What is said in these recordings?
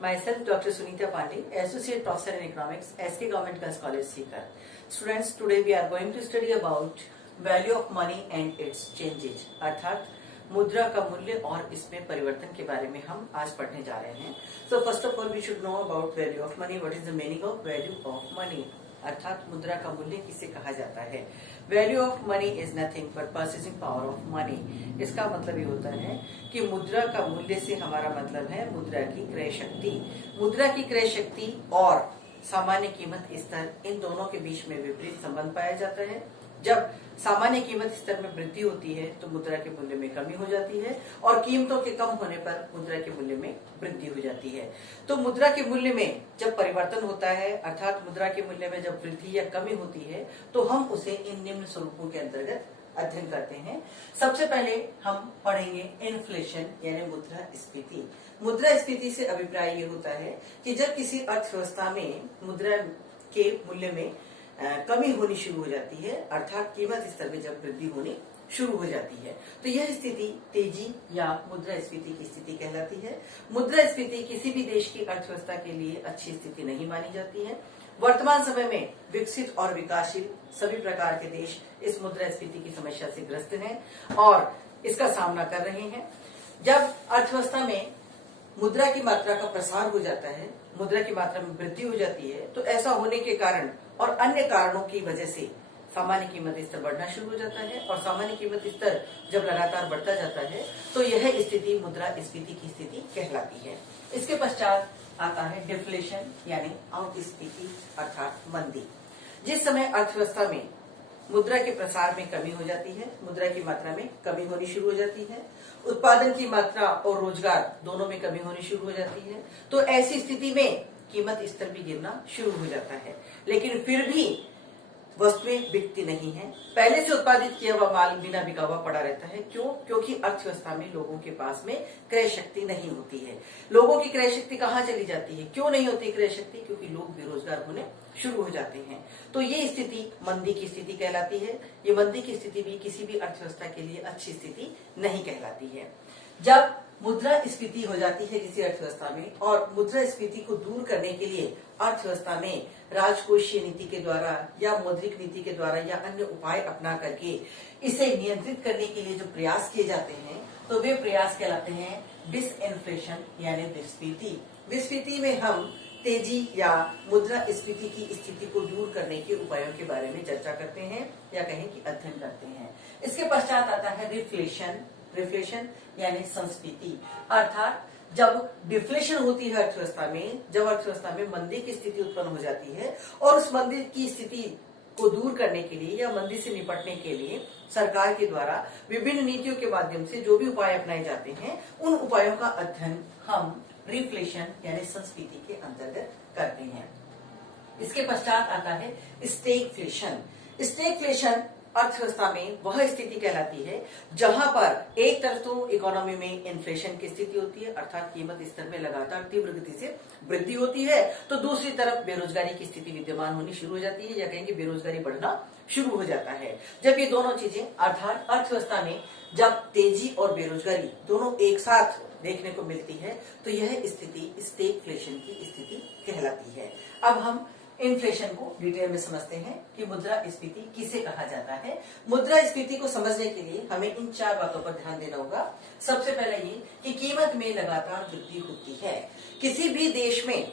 Myself, Dr. Sunita Pandey, Associate Professor in Economics, SK Government Girls College, Sikar. Students, today we are going to study about value of money and its changes. अर्थात मुद्रा का मूल्य और इसमें परिवर्तन के बारे में हम आज पढ़ने जा रहे हैं. So first of all, we should know about value of money. What is the meaning of value of money? अर्थात मुद्रा का मूल्य किसे कहा जाता है. Value of money is nothing but purchasing power of money. इसका मतलब ये होता है कि मुद्रा का मूल्य से हमारा मतलब है मुद्रा की क्रय शक्ति. मुद्रा की क्रय शक्ति और सामान्य कीमत स्तर, इन दोनों के बीच में विपरीत संबंध पाया जाता है. जब सामान्य कीमत स्तर में वृद्धि होती है तो मुद्रा के मूल्य में कमी हो जाती है और कीमतों के कम होने पर मुद्रा के मूल्य में वृद्धि हो जाती है. तो मुद्रा के मूल्य में जब परिवर्तन होता है अर्थात मुद्रा के मूल्य में जब वृद्धि या कमी होती है तो हम उसे इन निम्न स्वरूपों के अंतर्गत अध्ययन करते हैं. सबसे पहले हम पढ़ेंगे इन्फ्लेशन यानी मुद्रास्फीति. मुद्रास्फीति से अभिप्राय ये होता है कि जब किसी अर्थव्यवस्था में मुद्रा के मूल्य में कमी होनी शुरू हो जाती है अर्थात कीमत स्तर में जब वृद्धि होनी शुरू हो जाती है तो यह स्थिति तेजी या मुद्रास्फीति की स्थिति कहलाती है. मुद्रास्फीति किसी भी देश की अर्थव्यवस्था के लिए अच्छी स्थिति नहीं मानी जाती है. वर्तमान समय में विकसित और विकासशील सभी प्रकार के देश इस मुद्रास्फीति की समस्या से ग्रस्त हैं और इसका सामना कर रहे हैं. जब अर्थव्यवस्था में मुद्रा की मात्रा का प्रसार हो जाता है, मुद्रा की मात्रा में वृद्धि हो जाती है तो ऐसा होने के कारण और अन्य कारणों की वजह से सामान्य कीमत स्तर बढ़ना शुरू हो जाता है और सामान्य कीमत स्तर जब लगातार बढ़ता जाता है तो यह स्थिति मुद्रास्फीति की स्थिति कहलाती है. इसके पश्चात आता है डिफ्लेशन यानी अपस्फीति अर्थात मंदी. जिस समय अर्थव्यवस्था में मुद्रा के प्रसार में कमी हो जाती है, मुद्रा की मात्रा में कमी होनी शुरू हो जाती है, उत्पादन की मात्रा और रोजगार दोनों में कमी होनी शुरू हो जाती है तो ऐसी स्थिति में कीमत स्तर भी गिरना शुरू हो जाता है. लेकिन फिर भी वस्तुएं बिकती नहीं है. पहले से उत्पादित किया हुआ माल बिना बिका हुआ पड़ा रहता है. क्यों? क्योंकि अर्थव्यवस्था में लोगों के पास में क्रय शक्ति नहीं होती है. लोगों की क्रय शक्ति कहाँ चली जाती है? क्यों नहीं होती क्रय शक्ति? क्योंकि लोग बेरोजगार होने शुरू हो जाते हैं. तो ये स्थिति मंदी की स्थिति कहलाती है. ये मंदी की स्थिति भी किसी भी अर्थव्यवस्था के लिए अच्छी स्थिति नहीं कहलाती है. जब मुद्रास्फीति हो जाती है किसी अर्थव्यवस्था में और मुद्रास्फीति को दूर करने के लिए अर्थव्यवस्था में राजकोषीय नीति के द्वारा या मौद्रिक नीति के द्वारा या अन्य उपाय अपना करके इसे नियंत्रित करने के लिए जो प्रयास किए जाते हैं तो वे प्रयास कहलाते हैं डिसइन्फ्लेशन यानी विस्फीति. विस्फीति में हम तेजी या मुद्रास्फीति की स्थिति को दूर करने के उपायों के बारे में चर्चा करते हैं या कहें कि अध्ययन करते हैं. इसके पश्चात आता है रिफ्लेशन. रिफ्लेशन यानी संस्फीति अर्थात जब डिफ्लेशन होती है अर्थव्यवस्था में, जब अर्थव्यवस्था में मंदी की स्थिति उत्पन्न हो जाती है और उस मंदी की स्थिति को दूर करने के लिए या मंदी से निपटने के लिए सरकार के द्वारा विभिन्न नीतियों के माध्यम से जो भी उपाय अपनाए जाते हैं उन उपायों का अध्ययन हम रिफ्लेशन यानी संस्फीति के अंतर्गत करते हैं. इसके पश्चात आता है स्टैगफ्लेशन. स्टैगफ्लेशन अर्थव्यवस्था में वह स्थिति कहलाती है जहां पर एक तरफ तो इकोनॉमी में इन्फ्लेशन की स्थिति होती है अर्थात कीमत स्तर में लगातार तीव्र गति से वृद्धि होती है तो दूसरी तरफ बेरोजगारी की स्थिति विद्यमान होनी शुरू हो जाती है या कहेंगे बेरोजगारी बढ़ना शुरू हो जाता है. जब ये दोनों चीजें अर्थात अर्थव्यवस्था में जब तेजी और बेरोजगारी दोनों एक साथ देखने को मिलती है तो यह स्थिति स्टैगफ्लेशन की स्थिति कहलाती है. अब हम इन्फ्लेशन को डिटेल में समझते हैं कि मुद्रास्फीति किसे कहा जाता है. मुद्रास्फीति को समझने के लिए हमें इन 4 बातों पर ध्यान देना होगा. सबसे पहले ये कि कीमत में लगातार वृद्धि होती है. किसी भी देश में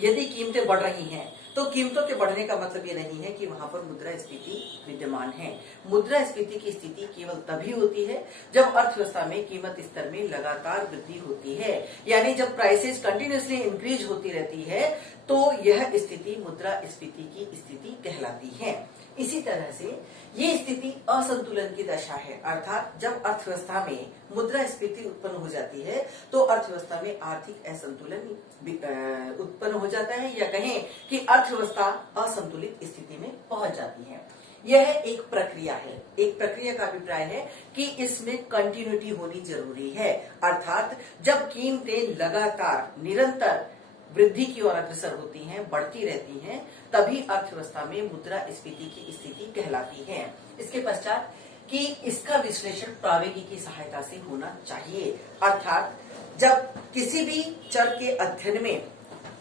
यदि कीमतें बढ़ रही हैं तो कीमतों के बढ़ने का मतलब ये नहीं है कि वहां पर मुद्रास्फीति विद्यमान है. मुद्रास्फीति की स्थिति केवल तभी होती है जब अर्थव्यवस्था में कीमत स्तर में लगातार वृद्धि होती है यानी जब प्राइसेस कंटिन्यूअसली इंक्रीज होती रहती है तो यह स्थिति मुद्रास्फीति की स्थिति कहलाती है. इसी तरह से ये स्थिति असंतुलन की दशा है अर्थात जब अर्थव्यवस्था में मुद्रास्फीति उत्पन्न हो जाती है तो अर्थव्यवस्था में आर्थिक असंतुलन उत्पन्न हो जाता है या कहें कि अर्थव्यवस्था असंतुलित स्थिति में पहुंच जाती है. यह एक प्रक्रिया है. एक प्रक्रिया का अभिप्राय है कि इसमें कंटिन्यूटी होनी जरूरी है अर्थात जब कीमतें लगातार निरंतर वृद्धि की ओर अग्रसर होती हैं, बढ़ती रहती हैं, तभी अर्थव्यवस्था में मुद्रास्फीति की स्थिति कहलाती है. इसके पश्चात कि इसका विश्लेषण प्रावेगिक की सहायता से होना चाहिए। अर्थात जब किसी भी चर के अध्ययन में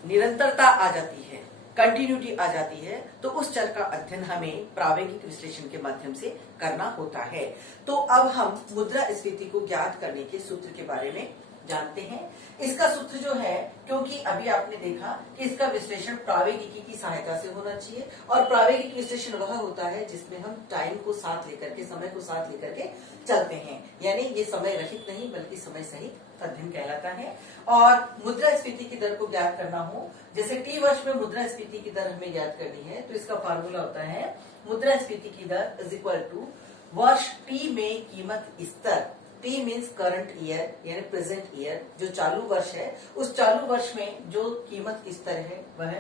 निरंतरता आ जाती है, कंटिन्यूटी आ जाती है, तो उस चर का अध्ययन हमें प्रावेगिक विश्लेषण के माध्यम से करना होता है। तो अब हम मुद्रास्फीति को ज्ञात करने के सूत्र के बारे में जानते हैं। इसका सूत्र जो है, क्योंकि अभी आपने देखा कि इसका विश्लेषण प्रावेगिकी की सहायता से होना चाहिए, और प्रावेगिक विश्लेषण वह होता है जिसमें हम टाइम को साथ लेकर के, समय को साथ लेकर के चलते हैं, यानी ये समय रहित नहीं बल्कि समय सहित अध्ययन कहलाता है। और मुद्रास्फीति की दर को ज्ञात करना हो, जैसे टी वर्ष में मुद्रास्फीति की दर हमें ज्ञात करनी है, तो इसका फार्मूला होता है मुद्रास्फीति की दर इज इक्वल टू वर्ष टी में कीमत स्तर, टी मीन्स करंट ईयर यानी प्रेजेंट ईयर, जो चालू वर्ष है उस चालू वर्ष में जो कीमत स्तर है वह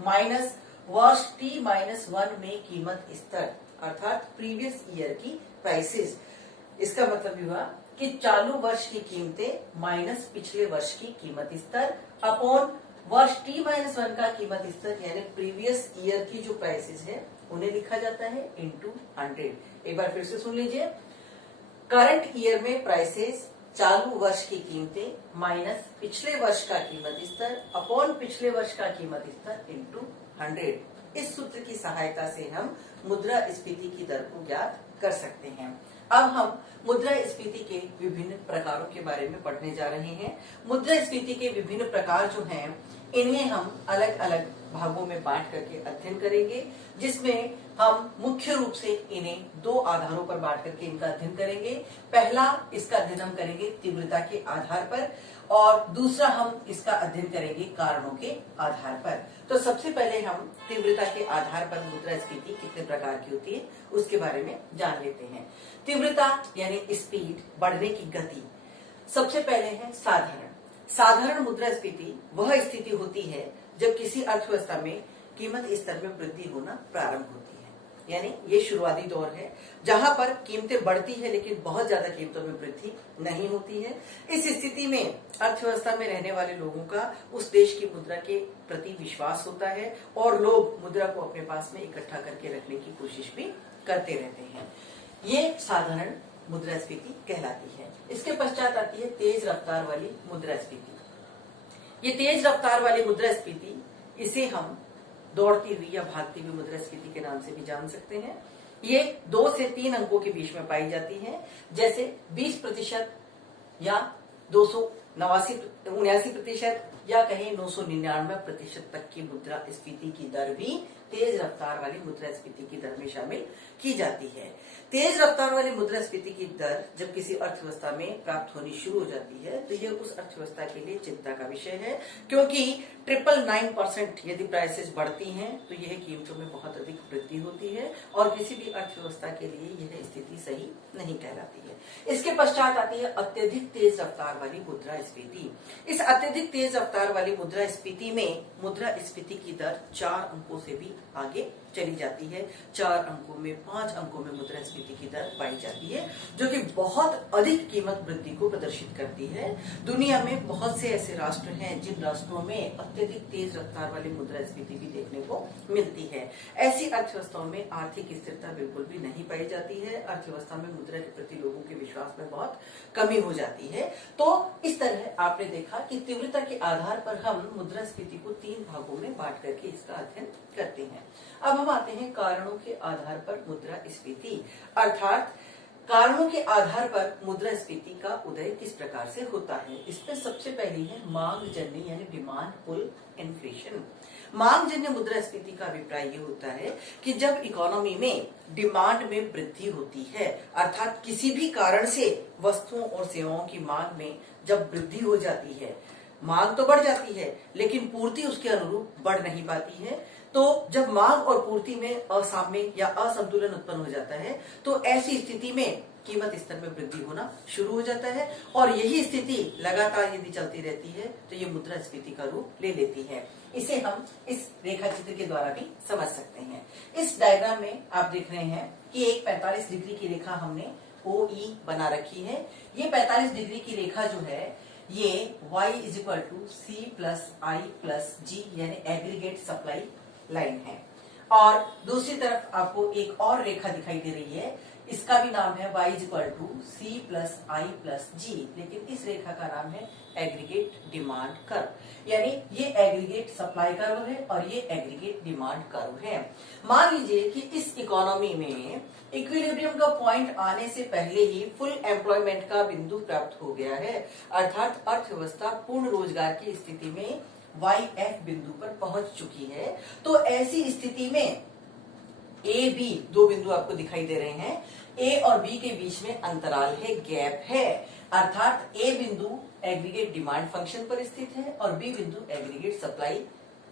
माइनस वर्ष टी माइनस 1 में कीमत स्तर, अर्थात प्रीवियस ईयर की प्राइसेस। इसका मतलब हुआ कि चालू वर्ष की कीमतें माइनस पिछले वर्ष की कीमत स्तर अपॉन वर्ष टी माइनस 1 का कीमत स्तर यानी प्रीवियस ईयर की जो प्राइसेस है उन्हें लिखा जाता है इंटू 100। एक बार फिर से सुन लीजिए, करंट ईयर में प्राइसेस चालू वर्ष की कीमतें माइनस पिछले वर्ष का कीमत स्तर अपॉन पिछले वर्ष का कीमत स्तर इंटू 100। इस सूत्र की सहायता से हम मुद्रास्फीति की दर को ज्ञात कर सकते हैं। अब हम मुद्रास्फीति के विभिन्न प्रकारों के बारे में पढ़ने जा रहे हैं। मुद्रास्फीति के विभिन्न प्रकार जो हैं, इन्हें हम अलग अलग भागों में बांट करके अध्ययन करेंगे, जिसमें हम मुख्य रूप से इन्हें दो आधारों पर बांट करके इनका अध्ययन करेंगे। पहला इसका अध्ययन हम करेंगे तीव्रता के आधार पर, और दूसरा हम इसका अध्ययन करेंगे कारणों के आधार पर। तो सबसे पहले हम तीव्रता के आधार पर मुद्रास्फीति कितने प्रकार की होती है उसके बारे में जान लेते हैं। तीव्रता यानी स्पीड, बढ़ने की गति। सबसे पहले है साधारण। साधारण मुद्रास्फीति वह स्थिति होती है जब किसी अर्थव्यवस्था में कीमत स्तर में वृद्धि होना प्रारंभ होती है, यानी ये शुरुआती दौर है जहां पर कीमतें बढ़ती है लेकिन बहुत ज्यादा कीमतों में वृद्धि नहीं होती है। इस स्थिति में अर्थव्यवस्था में रहने वाले लोगों का उस देश की मुद्रा के प्रति विश्वास होता है और लोग मुद्रा को अपने पास में इकट्ठा करके रखने की कोशिश भी करते रहते हैं। ये साधारण मुद्रास्फीति कहलाती है। इसके पश्चात आती है तेज रफ्तार वाली मुद्रास्फीति। ये तेज रफ्तार वाली मुद्रास्फीति, इसे हम दौड़ती हुई या भागती हुई मुद्रास्फीति के नाम से भी जान सकते हैं। ये 2 से 3 अंकों के बीच में पाई जाती है, जैसे 20% या 279% या कहें 999% तक की मुद्रास्फीति की दर भी तेज रफ्तार वाली मुद्रास्फीति की दर में शामिल की जाती है। तेज रफ्तार वाली मुद्रास्फीति की दर जब किसी अर्थव्यवस्था में प्राप्त होनी शुरू हो जाती है तो यह उस अर्थव्यवस्था के लिए चिंता का विषय है, क्योंकि 999% यदि प्राइसेस बढ़ती हैं तो यह कीमतों में बहुत अधिक वृद्धि होती है और किसी भी अर्थव्यवस्था के लिए यह स्थिति सही नहीं कहलाती है। इसके पश्चात आती है अत्यधिक तेज रफ्तार वाली मुद्रास्फीति। इस अत्यधिक तेज रफ्तार वाली मुद्रास्फीति में मुद्रास्फीति की दर 4 अंकों से भी आगे चली जाती है। 4 अंकों में, 5 अंकों में मुद्रास्फीति की दर पाई जाती है, जो कि बहुत अधिक कीमत वृद्धि को प्रदर्शित करती है। दुनिया में बहुत से ऐसे राष्ट्र हैं जिन राष्ट्रों में अत्यधिक तेज रफ्तार वाली मुद्रास्फीति भी देखने को मिलती है। ऐसी अर्थव्यवस्थाओं में आर्थिक स्थिरता बिल्कुल भी नहीं पाई जाती है। अर्थव्यवस्था में मुद्रा के प्रति लोगों के विश्वास में बहुत कमी हो जाती है। तो इस तरह आपने देखा कि तीव्रता के आधार पर हम मुद्रास्फीति को 3 भागों में बांट करके इसका अध्ययन करते हैं। अब हम आते हैं कारणों के आधार पर मुद्रास्फीति, अर्थात कारणों के आधार पर मुद्रास्फीति का उदय किस प्रकार से होता है। इसमें सबसे पहली है मांग जन्य यानी डिमांड पुल इन्फ्लेशन। मांग जन्य मुद्रास्फीति का अभिप्राय ये होता है कि जब इकोनॉमी में डिमांड में वृद्धि होती है, अर्थात किसी भी कारण से वस्तुओं और सेवाओं की मांग में जब वृद्धि हो जाती है, मांग तो बढ़ जाती है लेकिन पूर्ति उसके अनुरूप बढ़ नहीं पाती है। तो जब मांग और पूर्ति में असाम्य या असंतुलन उत्पन्न हो जाता है तो ऐसी स्थिति में कीमत स्तर में वृद्धि होना शुरू हो जाता है, और यही स्थिति लगातार यदि चलती रहती है तो ये मुद्रास्फीति का रूप ले लेती है। इसे हम इस रेखा चित्र के द्वारा भी समझ सकते हैं। इस डायग्राम में आप देख रहे हैं कि एक 45 डिग्री की रेखा हमने OE बना रखी है। ये 45 डिग्री की रेखा जो है ये y = C+I+G यानी एग्रीगेट सप्लाई लाइन है, और दूसरी तरफ आपको एक और रेखा दिखाई दे रही है, इसका भी नाम है y equal to C plus I plus G, लेकिन इस रेखा का नाम है एग्रीगेट डिमांड कर्व, यानी ये एग्रीगेट सप्लाई कर्व है और ये एग्रीगेट डिमांड कर्व है। मान लीजिए कि इस इकोनॉमी में इक्विलिब्रियम का पॉइंट आने से पहले ही फुल एम्प्लॉयमेंट का बिंदु प्राप्त हो गया है, अर्थात अर्थव्यवस्था पूर्ण रोजगार की स्थिति में YF बिंदु पर पहुंच चुकी है। तो ऐसी स्थिति में ए बी दो बिंदु आपको दिखाई दे रहे हैं, ए और बी के बीच में अंतराल है, गैप है, अर्थात ए बिंदु एग्रीगेट डिमांड फंक्शन पर स्थित है और बी बिंदु एग्रीगेट सप्लाई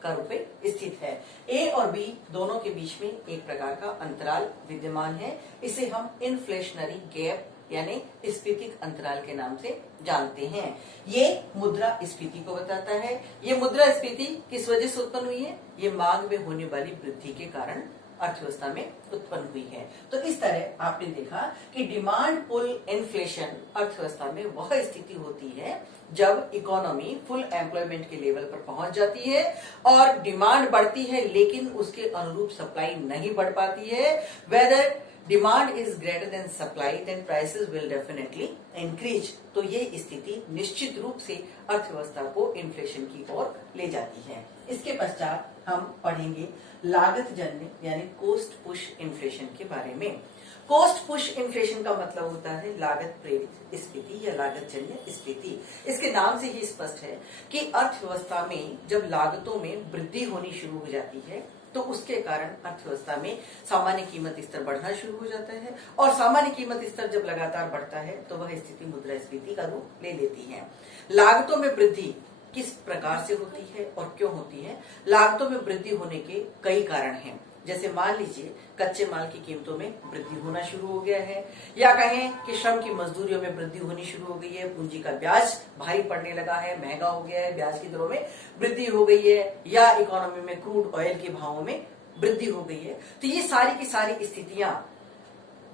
कर्व पे स्थित है। ए और बी दोनों के बीच में एक प्रकार का अंतराल विद्यमान है, इसे हम इन्फ्लेशनरी गैप यानी स्फीतिक अंतराल के नाम से जानते हैं। ये मुद्रा स्फीति को बताता है। ये मुद्रा स्फीति किस वजह से उत्पन्न हुई है? ये मांग में होने वाली वृद्धि के कारण अर्थव्यवस्था में उत्पन्न हुई है। तो इस तरह आपने देखा कि डिमांड पुल इन्फ्लेशन अर्थव्यवस्था में वह स्थिति होती है जब इकोनॉमी फुल एम्प्लॉयमेंट के लेवल पर पहुंच जाती है और डिमांड बढ़ती है लेकिन उसके अनुरूप सप्लाई नहीं बढ़ पाती है। Whether demand is greater than supply then prices will definitely increase. तो ये स्थिति निश्चित रूप से अर्थव्यवस्था को इन्फ्लेशन की ओर ले जाती है। इसके पश्चात हम पढ़ेंगे लागत जन्य यानी कॉस्ट पुश इन्फ्लेशन के बारे में। कॉस्ट पुश इन्फ्लेशन का मतलब होता है लागत प्रेरित स्फीति या लागत जन्य स्फीति। इसके नाम से ही स्पष्ट है कि अर्थव्यवस्था में जब लागतों में वृद्धि होनी शुरू हो जाती है तो उसके कारण अर्थव्यवस्था में सामान्य कीमत स्तर बढ़ना शुरू हो जाता है और सामान्य कीमत स्तर जब लगातार बढ़ता है तो वह स्थिति मुद्रास्फीति का रूप ले लेती है। लागतों में वृद्धि किस प्रकार से होती है और क्यों होती है? लागतों में वृद्धि होने के कई कारण हैं। जैसे मान लीजिए कच्चे माल की कीमतों में वृद्धि होना शुरू हो गया है, या कहें कि श्रम की मजदूरियों में वृद्धि होनी शुरू हो गई है, पूंजी का ब्याज भारी पड़ने लगा है, महंगा हो गया है, ब्याज की दरों में वृद्धि हो गई है, या इकोनॉमी में क्रूड ऑयल के भावों में वृद्धि हो गई है। तो ये सारी की सारी स्थितियां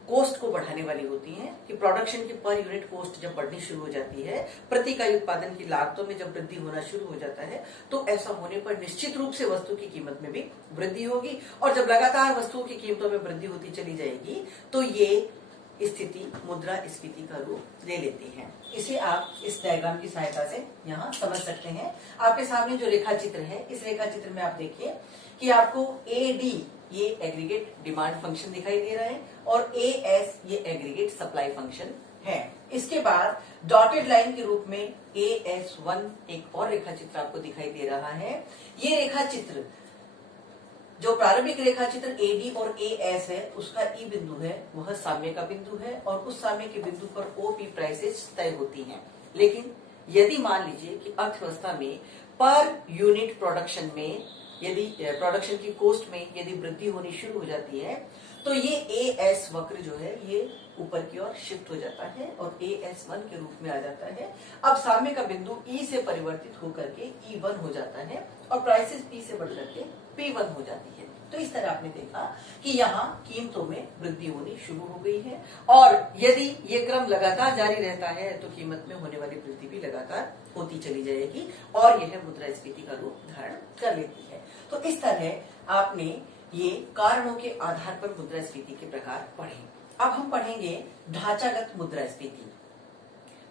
कॉस्ट को बढ़ाने वाली होती हैं कि प्रोडक्शन की पर यूनिट कॉस्ट जब बढ़नी शुरू हो जाती है, प्रति इकाई उत्पादन की लागतों में जब वृद्धि होना शुरू हो जाता है तो ऐसा होने पर निश्चित रूप से वस्तु की कीमत में भी वृद्धि होगी और जब लगातार वस्तुओं की कीमतों में वृद्धि होती चली जाएगी तो ये स्थिति मुद्रा स्फीति का रूप ले लेती है। इसे आप इस डायग्राम की सहायता से यहाँ समझ सकते हैं। आपके सामने जो रेखा चित्र है, इस रेखा चित्र में आप देखिए कि आपको AD ये एग्रीगेट डिमांड फंक्शन दिखाई दे रहा है और AS ये एग्रीगेट सप्लाई फंक्शन है। इसके बाद डॉटेड लाइन के रूप में AS1 एक और रेखा चित्र आपको दिखाई दे रहा है। ये रेखा चित्र जो प्रारंभिक रेखा चित्र AD और AS है उसका E बिंदु है, वह साम्य का बिंदु है और उस साम्य के बिंदु पर OP प्राइसेस तय होती हैं। लेकिन यदि मान लीजिए कि अर्थव्यवस्था में पर यूनिट प्रोडक्शन में यदि प्रोडक्शन की कॉस्ट में यदि वृद्धि होनी शुरू हो जाती है तो ये AS वक्र जो है ये ऊपर की ओर शिफ्ट हो जाता है और AS1 के रूप में आ जाता है। अब साम्य का बिंदु E से परिवर्तित होकर के E1 हो जाता है और प्राइसेस P से बढ़कर के P1 हो जाती है। तो इस तरह आपने देखा कि यहाँ कीमतों में वृद्धि होनी शुरू हो गई है और यदि ये क्रम लगातार जारी रहता है तो कीमत में होने वाली वृद्धि भी लगातार होती चली जाएगी और यह मुद्रास्फीति का रूप धारण कर लेती है। तो इस तरह आपने ये कारणों के आधार पर मुद्रास्फीति के प्रकार पढ़े। अब हम पढ़ेंगे ढांचागत मुद्रास्फीति।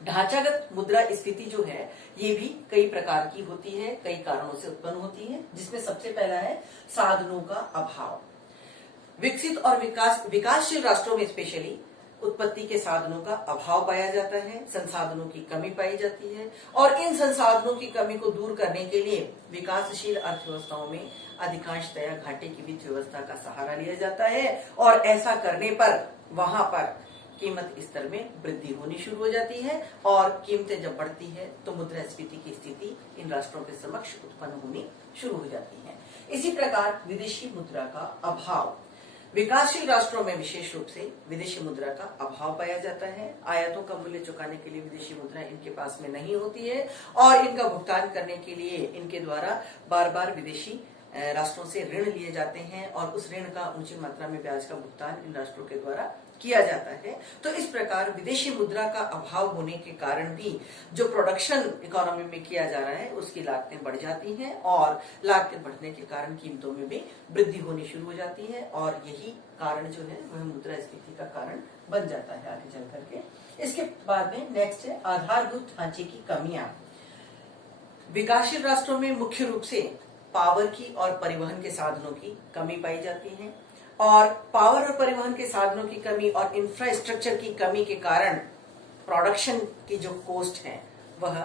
ढांचागत मुद्रास्फीति जो है ये भी कई प्रकार की होती है, कई कारणों से उत्पन्न होती है, जिसमें सबसे पहला है साधनों का अभाव। विकसित और विकासशील राष्ट्रों में स्पेशली उत्पत्ति के साधनों का अभाव पाया जाता है, संसाधनों की कमी पाई जाती है और इन संसाधनों की कमी को दूर करने के लिए विकासशील अर्थव्यवस्थाओं में अधिकांशतया घाटे की वित्त व्यवस्था का सहारा लिया जाता है और ऐसा करने पर वहां पर कीमत स्तर में वृद्धि होनी शुरू हो जाती है और कीमतें जब बढ़ती है तो मुद्रास्फीति की स्थिति इन राष्ट्रों के समक्ष उत्पन्न होनी शुरू हो जाती है। इसी प्रकार विदेशी मुद्रा का अभाव। विकासशील राष्ट्रों में विशेष रूप से विदेशी मुद्रा का अभाव पाया जाता है। आयातों का मूल्य चुकाने के लिए विदेशी मुद्रा इनके पास में नहीं होती है और इनका भुगतान करने के लिए इनके द्वारा बार बार विदेशी राष्ट्रों से ऋण लिए जाते हैं और उस ऋण का ऊंची मात्रा में ब्याज का भुगतान इन राष्ट्रों के द्वारा किया जाता है। तो इस प्रकार विदेशी मुद्रा का अभाव होने के कारण भी जो प्रोडक्शन इकोनॉमी में किया जा रहा है उसकी लागतें बढ़ जाती हैं और लागतें बढ़ने के कारण कीमतों में भी वृद्धि होनी शुरू हो जाती है और यही कारण जो है वह मुद्रास्फीति का कारण बन जाता है आगे चल करके। इसके बाद में नेक्स्ट है आधारभूत ढांचे की कमियां। विकासशील राष्ट्रों में मुख्य रूप से पावर की और परिवहन के साधनों की कमी पाई जाती है और पावर और परिवहन के साधनों की कमी और इंफ्रास्ट्रक्चर की कमी के कारण प्रोडक्शन की जो कॉस्ट है वह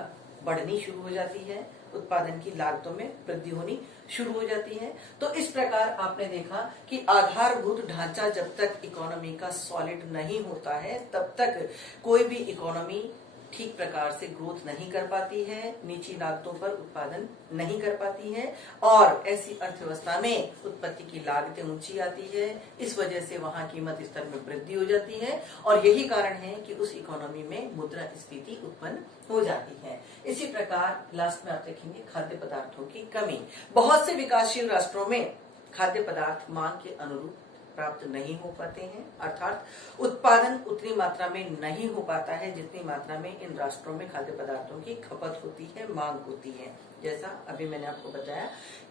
बढ़नी शुरू हो जाती है, उत्पादन की लागतों में वृद्धि होनी शुरू हो जाती है। तो इस प्रकार आपने देखा कि आधारभूत ढांचा जब तक इकोनॉमी का सॉलिड नहीं होता है तब तक कोई भी इकोनॉमी ठीक प्रकार से ग्रोथ नहीं कर पाती है, नीची लागतों पर उत्पादन नहीं कर पाती है और ऐसी अर्थव्यवस्था में उत्पत्ति की लागतें ऊंची आती है। इस वजह से वहां कीमत स्तर में वृद्धि हो जाती है और यही कारण है कि उस इकोनॉमी में मुद्रास्फीति उत्पन्न हो जाती है। इसी प्रकार लास्ट में आप देखेंगे खाद्य पदार्थों की कमी। बहुत से विकासशील राष्ट्रों में खाद्य पदार्थ मांग के अनुरूप प्राप्त नहीं हो पाते हैं, अर्थात उत्पादन उतनी मात्रा में नहीं हो पाता है जितनी मात्रा में इन राष्ट्रों में खाद्य पदार्थों की खपत होती है, मांग होती है। जैसा अभी मैंने आपको बताया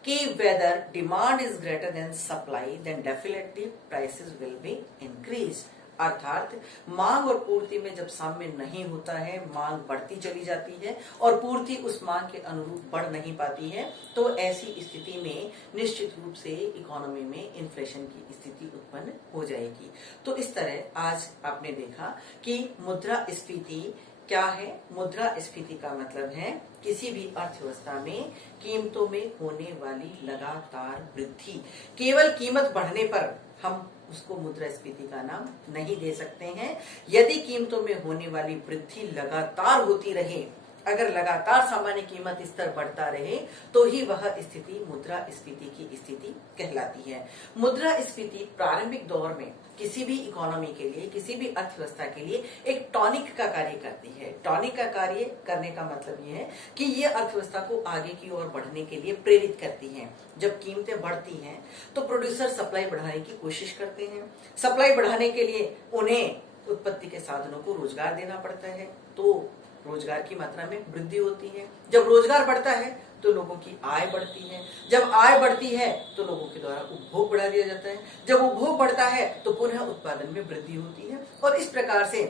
कि whether demand is greater than supply then definitely prices will be increase. अर्थात मांग और पूर्ति में जब साम्य नहीं होता है, मांग बढ़ती चली जाती है और पूर्ति उस मांग के अनुरूप बढ़ नहीं पाती है, तो ऐसी स्थिति में निश्चित रूप से इकोनॉमी में इन्फ्लेशन की स्थिति उत्पन्न हो जाएगी। तो इस तरह आज आपने देखा कि मुद्रास्फीति क्या है। मुद्रास्फीति का मतलब है किसी भी अर्थव्यवस्था में कीमतों में होने वाली लगातार वृद्धि। केवल कीमत बढ़ने पर हम उसको मुद्रास्फीति का नाम नहीं दे सकते हैं। यदि कीमतों में होने वाली वृद्धि लगातार होती रहे, अगर लगातार सामान्य कीमत स्तर बढ़ता रहे तो ही वह स्थिति मुद्रास्फीति की स्थिति कहलाती है। मुद्रास्फीति प्रारंभिक दौर में किसी भी इकोनॉमी के लिए, किसी भी अर्थव्यवस्था के लिए एक टॉनिक का कार्य करती है। टॉनिक का कार्य करने का मतलब ये है कि ये अर्थव्यवस्था को आगे की ओर बढ़ने के लिए प्रेरित करती है। जब कीमतें बढ़ती हैं तो प्रोड्यूसर सप्लाई बढ़ाने की कोशिश करते हैं। सप्लाई बढ़ाने के लिए उन्हें उत्पत्ति के साधनों को रोजगार देना पड़ता है, तो रोजगार की मात्रा में वृद्धि होती है। जब रोजगार बढ़ता है तो लोगों की आय बढ़ती है। जब आय बढ़ती है तो लोगों के द्वारा उपभोग बढ़ा दिया जाता है। जब उपभोग बढ़ता है तो पुनः उत्पादन में वृद्धि होती है और इस प्रकार से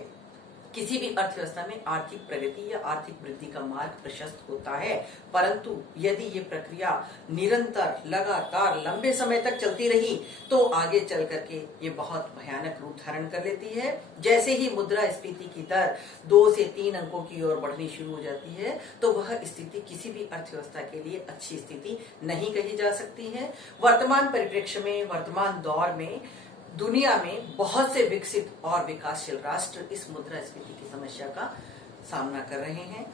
किसी भी अर्थव्यवस्था में आर्थिक प्रगति या आर्थिक वृद्धि का मार्ग प्रशस्त होता है। परंतु यदि ये प्रक्रिया निरंतर, लगातार, लंबे समय तक चलती रही तो आगे चल करके ये बहुत भयानक रूप धारण कर लेती है। जैसे ही मुद्रास्फीति की दर 2 से 3 अंकों की ओर बढ़नी शुरू हो जाती है तो वह स्थिति किसी भी अर्थव्यवस्था के लिए अच्छी स्थिति नहीं कही जा सकती है। वर्तमान परिप्रेक्ष्य में, वर्तमान दौर में दुनिया में बहुत से विकसित और विकासशील राष्ट्र इस मुद्रास्फीति की समस्या का सामना कर रहे हैं।